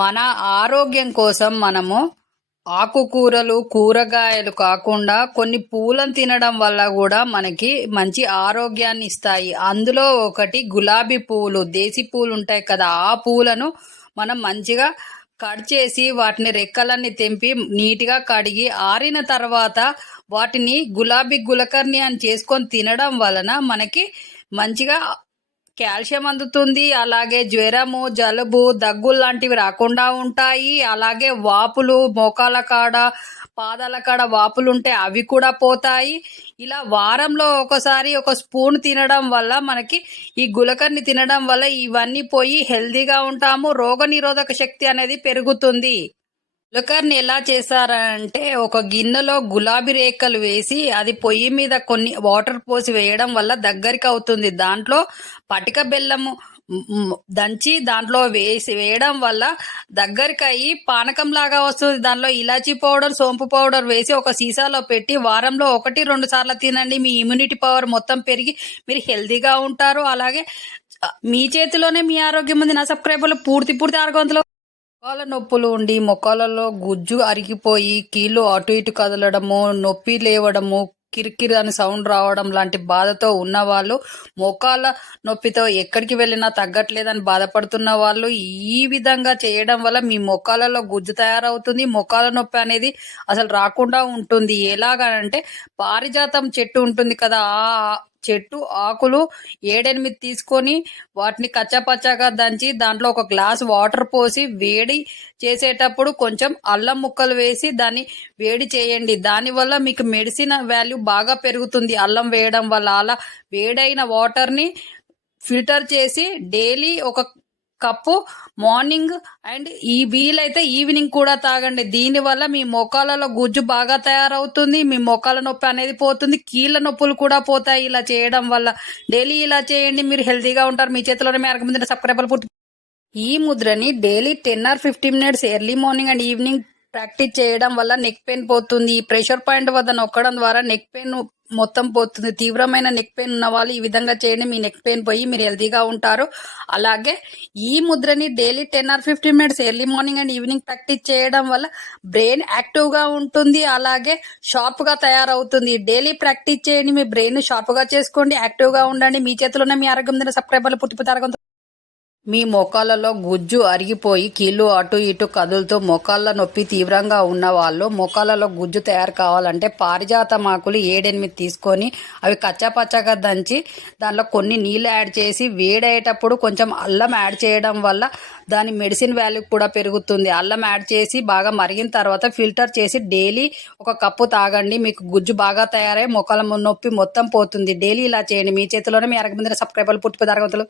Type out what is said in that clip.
మన ఆరోగ్యం కోసం మనము ఆకుకూరలు, కూరగాయలు కాకుండా కొన్ని పూలను తినడం వల్ల కూడా మనకి మంచి ఆరోగ్యాన్ని ఇస్తాయి. అందులో ఒకటి గులాబీ పువ్వులు, దేశీ పూలు ఉంటాయి కదా, ఆ పూలను మనం మంచిగా కట్ చేసి వాటిని రెక్కలన్నీ తెంపి నీట్గా కడిగి ఆరిన తర్వాత వాటిని గులాబీ గులకర్ణి అని చేసుకొని తినడం వలన మనకి మంచిగా కాల్షియం అందుతుంది. అలాగే జ్వరము, జలుబు, దగ్గులు లాంటివి రాకుండా ఉంటాయి. అలాగే వాపులు, మోకాల కాడ, పాదాల కాడ వాపులు ఉంటే అవి కూడా పోతాయి. ఇలా వారంలో ఒకసారి ఒక స్పూన్ తినడం వల్ల మనకి ఈ గులకర్ని తినడం వల్ల ఇవన్నీ పోయి హెల్దీగా ఉంటాము. రోగనిరోధక శక్తి అనేది పెరుగుతుంది. పులకర్ని ఎలా చేశారంటే ఒక గిన్నెలో గులాబీ రేఖలు వేసి అది పొయ్యి మీద కొన్ని వాటర్ పోసి వేయడం వల్ల దగ్గరికి అవుతుంది. దాంట్లో పటిక బెల్లము దంచి దాంట్లో వేయడం వల్ల దగ్గరికి అయ్యి పానకం లాగా వస్తుంది. దానిలో ఇలాచీ పౌడర్, సోంపు పౌడర్ వేసి ఒక సీసాలో పెట్టి వారంలో 1-2 సార్లు తినండి. మీ ఇమ్యూనిటీ పవర్ మొత్తం పెరిగి మీరు హెల్తీగా ఉంటారు. అలాగే మీ చేతిలోనే మీ ఆరోగ్యం ఉంది. నా సబ్స్క్రైబర్లు పూర్తి ఆరోగ్యవంతులు. మోకాల నొప్పులు ఉండి మొక్కలలో గుజ్జు అరిగిపోయి కీళ్ళు అటు ఇటు కదలడము, నొప్పి లేవడము, కిరికిరి అని సౌండ్ రావడం లాంటి బాధతో ఉన్నవాళ్ళు, మోకాల నొప్పితో ఎక్కడికి వెళ్ళినా తగ్గట్లేదని బాధపడుతున్న వాళ్ళు ఈ విధంగా చేయడం వల్ల మీ మొక్కలలో గుజ్జు తయారవుతుంది. మొక్కల నొప్పి అనేది అసలు రాకుండా ఉంటుంది. ఎలాగంటే పారిజాతం చెట్టు ఉంటుంది కదా, ఆ చెట్టు ఆకులు 7-8 తీసుకొని వాటిని కచ్చాపచ్చాగా దంచి దాంట్లో ఒక గ్లాస్ వాటర్ పోసి వేడి చేసేటప్పుడు కొంచెం అల్లం ముక్కలు వేసి దాన్ని వేడి చేయండి. దానివల్ల మీకు మెడిసిన్ వాల్యూ బాగా పెరుగుతుంది అల్లం వేయడం వల్ల. అలా వేడైన వాటర్ని ఫిల్టర్ చేసి డైలీ ఒక కప్పు మార్నింగ్ అండ్ ఈ వీలైతే ఈవినింగ్ కూడా తాగండి. దీనివల్ల మీ మోకాలలో గుజ్జు బాగా తయారవుతుంది. మీ మోకాల నొప్పి అనేది పోతుంది. కీళ్ళ నొప్పులు కూడా పోతాయి ఇలా చేయడం వల్ల. డైలీ ఇలా చేయండి, మీరు హెల్తీగా ఉంటారు. మీ చేతిలోనే మీ ఆరోగ్యం సబ్స్క్రైబర్లు పూర్తి. ఈ ముద్రని daily 10 or 15 minutes early morning and evening practice చేయడం వల్ల నెక్ పెయిన్ పోతుంది. ఈ ప్రెషర్ పాయింట్ వద్ద నొక్కడం ద్వారా నెక్ పెయిన్ మొత్తం పోతుంది. తీవ్రమైన నెక్ పెయిన్ ఉన్న వాళ్ళు ఈ విధంగా చేయండి, మీ నెక్ పెయిన్ పోయి మీరు హెల్తీగా ఉంటారు. అలాగే ఈ ముద్రని daily 10 or 15 minutes early morning and evening practice చేయడం వల్ల బ్రెయిన్ యాక్టివ్గా ఉంటుంది. అలాగే షార్ప్గా తయారవుతుంది. డైలీ ప్రాక్టీస్ చేయండి, మీ బ్రెయిన్ షార్ప్గా చేసుకోండి, యాక్టివ్గా ఉండండి. మీ చేతిలోనే మీ ఆరోగ్యం సబ్స్క్రైబర్లు పూర్తి ఆరోగ్యం. మీ మోకాళ్ళలో గుజ్జు అరిగిపోయి కీళ్ళు అటు ఇటు కదులుతూ మోకాళ్ళ నొప్పి తీవ్రంగా ఉన్న వాళ్ళు మోకాళ్ళలో గుజ్జు తయారు కావాలంటే పారిజాతం ఆకులు 7-8 తీసుకొని అవి కచ్చాపచ్చాగా దంచి దానిలో కొన్ని నీళ్ళు యాడ్ చేసి వేడయ్యేటప్పుడు కొంచెం అల్లం యాడ్ చేయడం వల్ల దాని మెడిసిన్ వాల్యూ కూడా పెరుగుతుంది. అల్లం యాడ్ చేసి బాగా మరిగిన తర్వాత ఫిల్టర్ చేసి డైలీ ఒక కప్పు తాగండి. మీకు గుజ్జు బాగా తయారై మోకాళ్ళ నొప్పి మొత్తం పోతుంది. డైలీ ఇలా చేయండి. మీ చేతిలోనే మీ ఆరోగ్యం సబ్స్క్రైబర్లు పూర్తి ఆరోగ్యవంతులు.